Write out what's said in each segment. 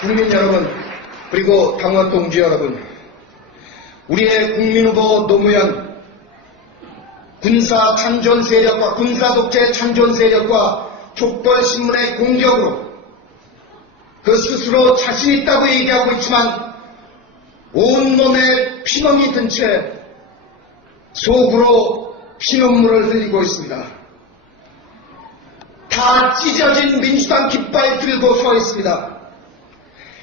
국민 여러분, 그리고 당원 동지 여러분, 우리의 국민후보 노무현 군사 참전 세력과 군사 독재 참전 세력과 족벌 신문의 공격으로 그 스스로 자신 있다고 얘기하고 있지만 온몸에 피멍이 든 채 속으로 피눈물을 흘리고 있습니다. 다 찢어진 민주당 깃발 들고 서 있습니다.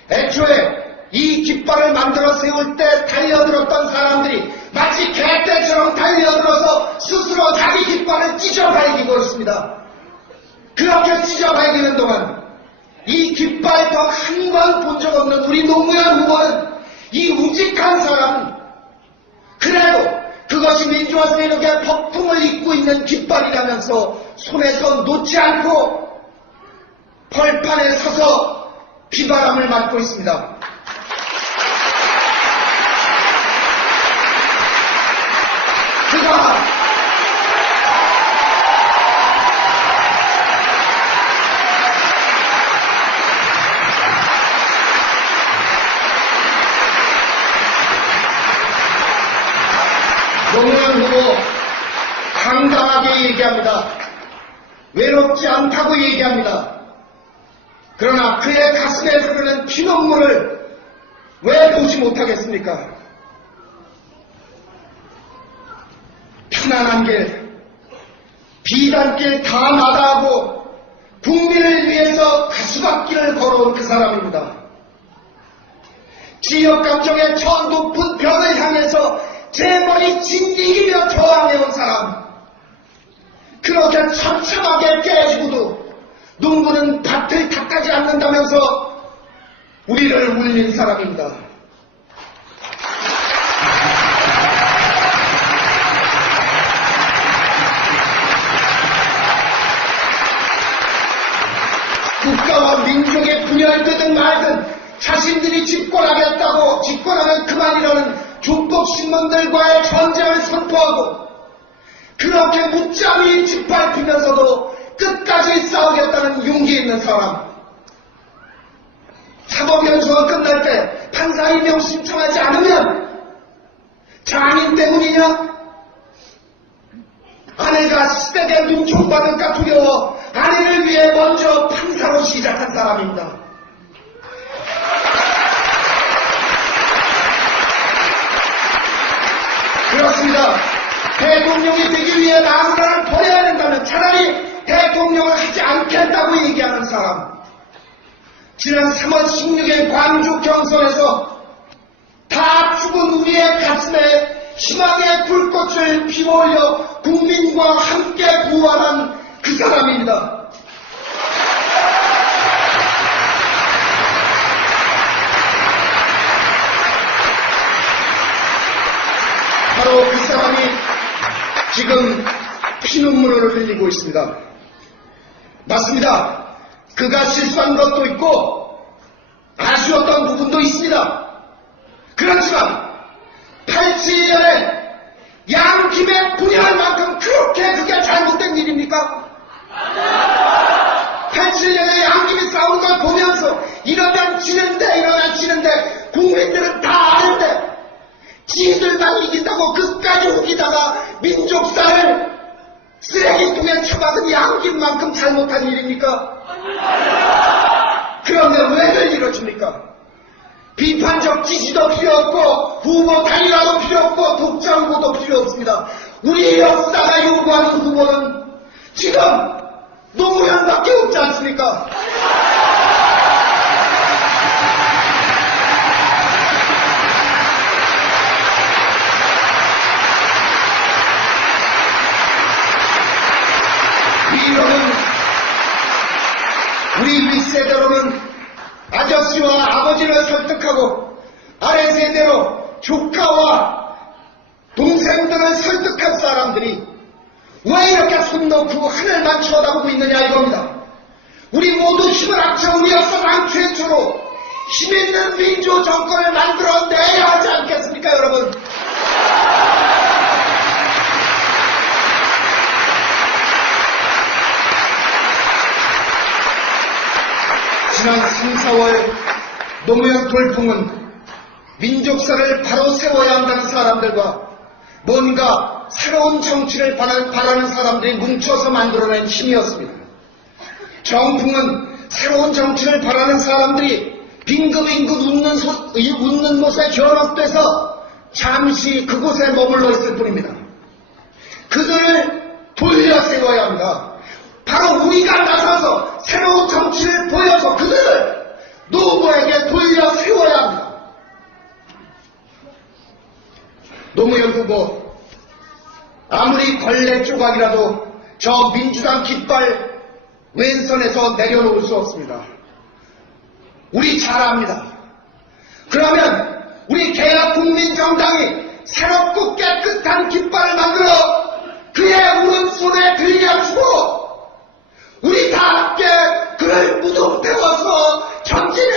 애초에 이 깃발을 만들어 세울 때 달려들었던 사람들이 마치 개떼처럼 달려들어서 스스로 자기 깃발을 찢어 발기고 있습니다. 그렇게 찢어 발기는 동안 이 깃발 더 한 번 본 적 없는 우리 노무현 후보는 이 우직한 사람 그래도 그것이 민주화 세력의 법통을 잇고 있는 깃발이라면서 손에서 놓지 않고 벌판에 서서 비바람을 맞고 있습니다. 그가 노무현 후보 당당하게 얘기합니다. 외롭지 않다고 얘기합니다. 그러나 그의 가슴에 흐르는 피눈물을 왜 보지 못하겠습니까? 편안한 길, 비단길 다 마다하고 국민을 위해서 가수밭길을 걸어온 그 사람입니다. 지역 감정의 저 높은 벽을 향해서 제 머리 짓이기며 저항해온 사람. 그렇게 처참하게 깨지고도 농부는 밭을 닦아지 않는다면서 우리를 울린 사람입니다. 국가와 민족의 분열되든 말든 자신들이 집권하겠다고 집권하면 그만이라는 조폭신문들과의 전쟁을 선포하고 그렇게 무참히 짓밟히면서도 끝까지 싸우겠다는 용기 있는 사람 사법연수가 끝날 때 판사 임명 신청하지 않으면 장인 때문이냐? 아내가 시댁에 눈총받을까 두려워 아내를 위해 먼저 판사로 시작한 사람입니다. 그렇습니다. 대통령이 되기 위해 나무라를 버려야 된다면 차라리 대통령을 하지 않겠다고 얘기하는 사람. 지난 3월 16일 광주 경선에서 다 죽은 우리의 가슴에 희망의 불꽃을 피워올려 국민과 함께 구원한 그 사람입니다. 바로 그 사람이 지금 피눈물을 흘리고 있습니다. 맞습니다. 그가 실수한 것도 있고 아쉬웠던 부분도 있습니다. 그렇지만 87년에 양김의 분열할 만큼 그렇게 그게 잘못된 일입니까? 87년에 양김이 싸운 걸 보면서 이러면 지는데 이러면 지는데 국민들은 다 아는데 지들만 이긴다고 끝까지 우기다가 민족사를 쓰레기통에 처박은 양김만큼 잘못한 일입니까? 그런데 왜를 이뤄줍니까? 비판적 지지도 필요 없고 후보 단일화도 필요 없고 독자 후보도 필요 없습니다. 우리 역사가 요구하는 후보는 지금 노무현밖에 없지 않습니까? 이로는 우리 윗세대로는 아저씨와 아버지를 설득하고 아래 세대로 조카와 동생들을 설득할 사람들이 왜 이렇게 손 놓고 하늘만 쳐다보고 있느냐 이겁니다. 우리 모두 힘을 합쳐 우리 역사상 최초로 힘 있는 민주 정권을 만들어 내야 하지 않겠습니까 여러분? 지난 3, 4월 노무현 돌풍은 민족사를 바로 세워야 한다는 사람들과 뭔가 새로운 정치를 바라는, 사람들이 뭉쳐서 만들어낸 힘이었습니다. 정풍은 새로운 정치를 바라는 사람들이 빙긋빙긋 웃는, 소, 웃는 모습에 결합돼서 잠시 그곳에 머물러 있을 뿐입니다. 그들을 돌려 세워야 합니다. 바로 우리가 나서서 새로운 정치를 보여서 그들을 노무에게 돌려 세워야 합니다. 후보 아무리 걸레 조각이라도 저 민주당 깃발 왼손에서 내려놓을 수 없습니다. 우리 잘 압니다. 그러면 우리 개혁국민정당이 새롭고 깨끗한 깃발을 만들어 그의 오른손에 들려주고 우리 다 함께 그를 무덤 태워서 전진해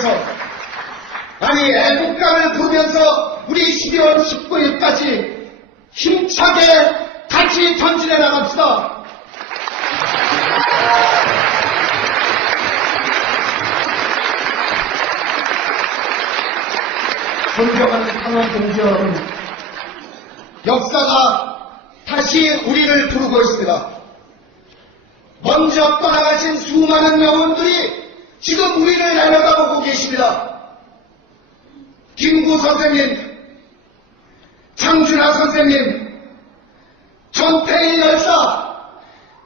부르면서 아니 애국가를 부르면서 우리 12월 19일까지 힘차게 같이 전진해 나갑시다. 존경하는 상원 동지 여러분, 역사가 다시 우리를 부르고 있습니다. 먼저 떠나가신 수많은 영혼들이 지금 우리를 내려다보고 계십니다. 김구 선생님, 장준하 선생님, 전태일 열사,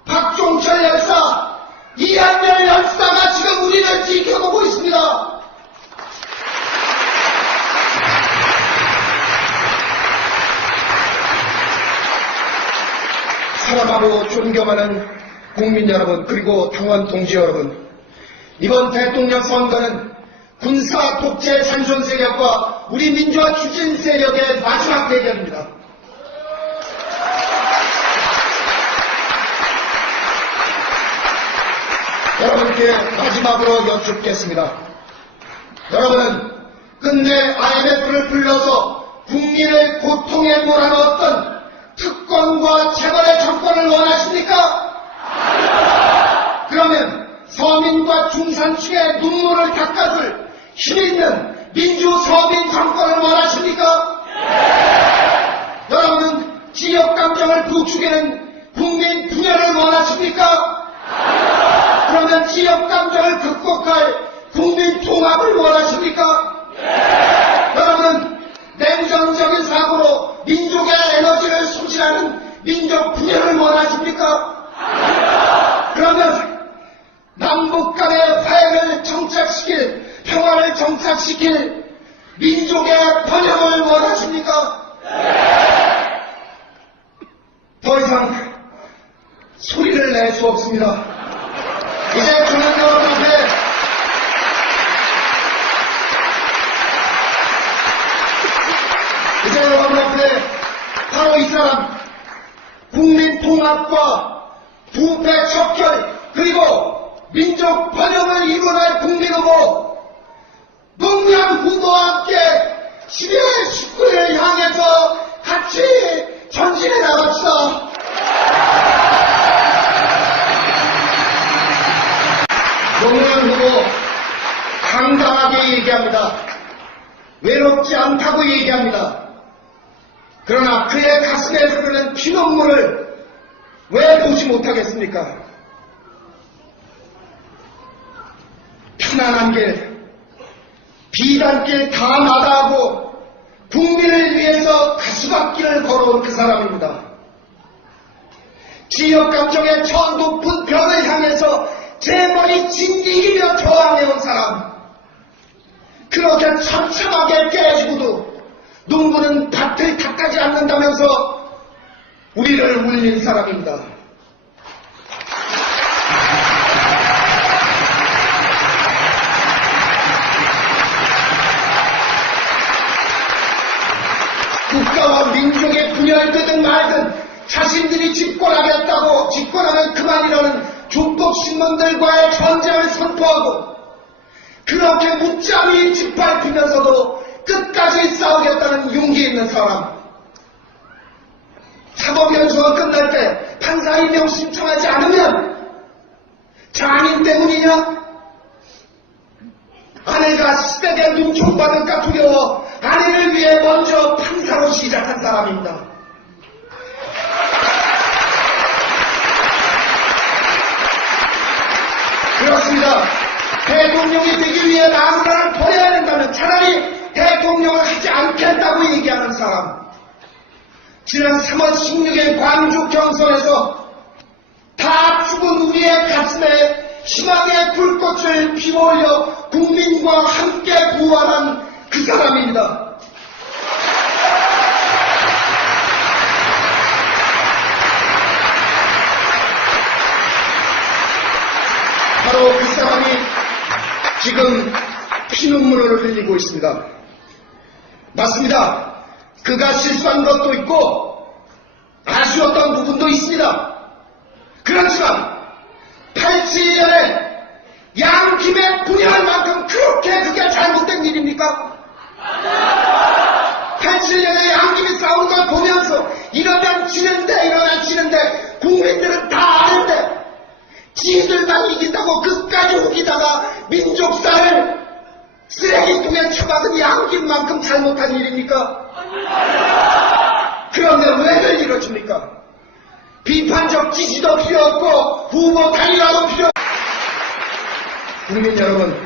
박종철 열사, 이한열 열사가 지금 우리를 지켜보고 있습니다. 사랑하고 존경하는 국민 여러분 그리고 당원 동지 여러분 이번 대통령 선거는 군사 독재 산존 세력과 우리 민주화 추진 세력의 마지막 대결입니다. 여러분께 마지막으로 여쭙겠습니다. 여러분은 끝내 IMF를 불러서 국민을 고통에 몰아넣었던 특권과 재벌의 정권을 원하십니까? 그러면 서민과 중산층의 눈물을 닦아줄 힘있는 민주 서민 정권을 원하십니까? 여러분은 지역 감정을 부추기는 국민 분열을 원하십니까? 그러면 지역 감정을 극복할 국민 통합을 원하십니까? 여러분은 냉정적인 사고로 민족의 에너지를 소진하는 민족 분열을 원하십니까? 정착시킬 민족의 번영을 원하십니까? 더 이상 소리를 낼 수 없습니다. 이제 저는 여러분 앞에 이제 여러분 앞에 바로 이 사람 국민 통합과 부패 척결 그리고 민족 번영을 이뤄낼 국민 후보 노무현 후보와 함께 12월 19일 향해서 같이 전진해 나갑시다. 노무현 후보 당당하게 얘기합니다. 외롭지 않다고 얘기합니다. 그러나 그의 가슴에 흐르는 피눈물을 왜 보지 못하겠습니까? 편안한 길, 비단길 다 마다하고 국민을 위해서 가수각길을 걸어온 그 사람입니다. 지역 감정의 저 높은 벽을 향해서 제 머리 진이기며 저항해온 사람. 그렇게 처참하게 깨지고도 농부는 밭을 닦아지 않는다면서 우리를 울린 사람입니다. 아니든 말든 자신들이 집권하겠다고 집권하면 그만이라는 조폭신문들과의 전쟁을 선포하고 그렇게 무참히 짓밟히면서도 끝까지 싸우겠다는 용기 있는 사람. 사법연수가 끝날 때 판사 임명 신청하지 않으면 장인 때문이냐? 아내가 시댁에 눈총받을까 두려워 아내를 위해 먼저 시작한 사람입니다. 그렇습니다. 대통령이 되기 위해 나무라를 버려야 된다면 차라리 대통령을 하지 않겠다고 얘기하는 사람. 지난 3월 16일 광주 경선에서 다 죽은 우리의 가슴에 희망의 불꽃을 피워올려 국민과 함께 부활한 그 사람입니다. 바로 그 사람이 지금 피눈물을 흘리고 있습니다. 맞습니다. 그가 실수한 것도 있고 아쉬웠던 부분도 있습니다. 그렇지만 87년에 양김에 분열할 만큼 그렇게 그게 잘못된 일입니까? 87년에 양김이 싸우는 걸 보면서 이러면 지는데 이러면 지는데 국민들은 다 아는데 지들만 이긴다고 끝까지 우기다가 민족사를 쓰레기통에 처박은 양김만큼 잘못한 일입니까? 그런데 왜 그걸 이러십니까? 비판적 지지도 필요 없고 후보 단일화도 필요 없고 국민 여러분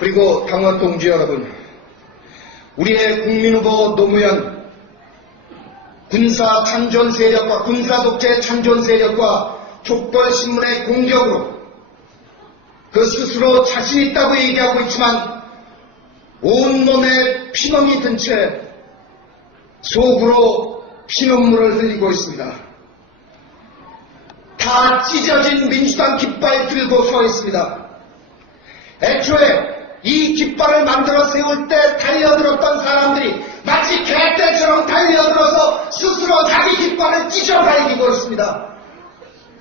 그리고 당원 동지 여러분 우리의 국민후보 노무현 군사 참전 세력과 군사 독재 참전 세력과 족벌신문의 공격으로 그 스스로 자신 있다고 얘기하고 있지만 온몸에 피멍이 든 채 속으로 피눈물을 흘리고 있습니다. 다 찢어진 민주당 깃발 들고 서 있습니다. 애초에 이 깃발을 만들어 세울 때 달려들었던 사람들이 마치 개떼처럼 달려들어서 스스로 자기 깃발을 찢어발기고 있습니다.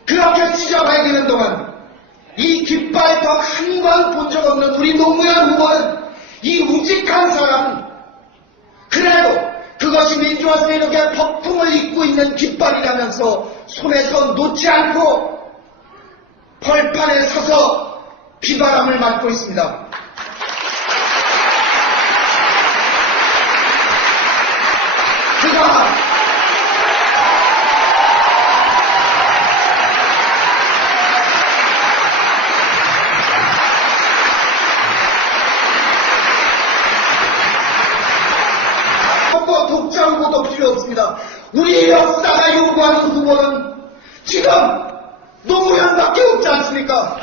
그렇게 찢어발기는 동안 이 깃발 더 한 번 본 적 없는 우리 노무현 후보는 이 우직한 사람은 그래도 그것이 민주화 세력의 폭풍을 잇고 있는 깃발이라면서 손에서 놓지 않고 벌판에 서서 비바람을 맞고 있습니다. 그가 후보 독자 후보도 필요 없습니다. 우리 역사가 요구하는 후보는 지금 노무현밖에 없지 않습니까?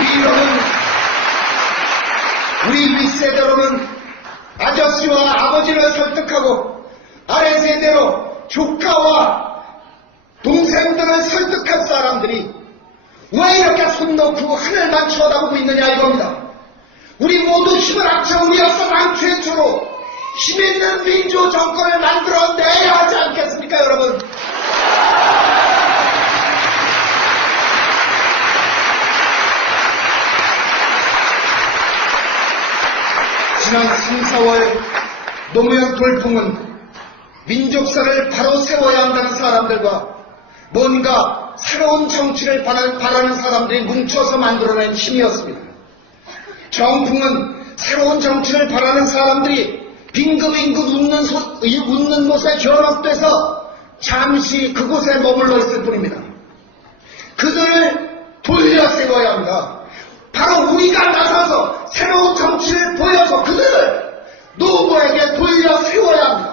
이로는 우리 윗세대로는 아저씨와 아버지를 설득하고 아래 세대로 조카와 동생들을 설득할 사람들이 왜 이렇게 손 놓고 하늘만 쳐다보고 있느냐 이겁니다. 우리 모두 힘을 합쳐 우리 역사상 최초로 힘있는 민주 정권을 만들어내야 하지 않겠습니까 여러분? 지난 3, 4월 노무현 돌풍은 민족사를 바로 세워야 한다는 사람들과 뭔가 새로운 정치를 바라- 바라는 사람들이 뭉쳐서 만들어낸 힘이었습니다. 정풍은 새로운 정치를 바라는 사람들이 빙긋빙긋 웃는, 소- 이 웃는 곳에 결합돼서 잠시 그곳에 머물러 있을 뿐입니다. 그들을 돌려 세워야 합니다. 바로 우리가 나서서 새로운 정치를 보여서 그들을 노무에게 돌려 세워야 합니다.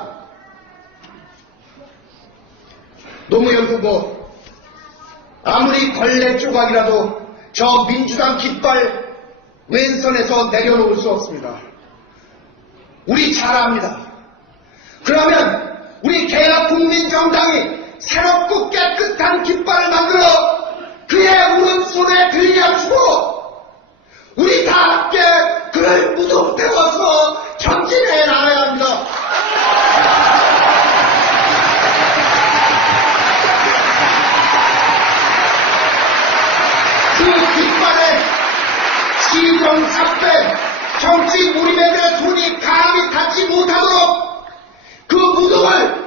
노무현 후보 아무리 걸레 조각이라도 저 민주당 깃발 왼손에서 내려놓을 수 없습니다. 우리 잘 압니다. 그러면 우리 개혁국민정당이 새롭고 깨끗한 깃발을 만들어 그의 오른손에 들려주고 우리 다 함께 그를 무덤 태워서 전진해 나가야 합니다. 그 뒷발에 시정 삭배 정치 무림에 손이 감히 닿지 못하도록 그 무덤을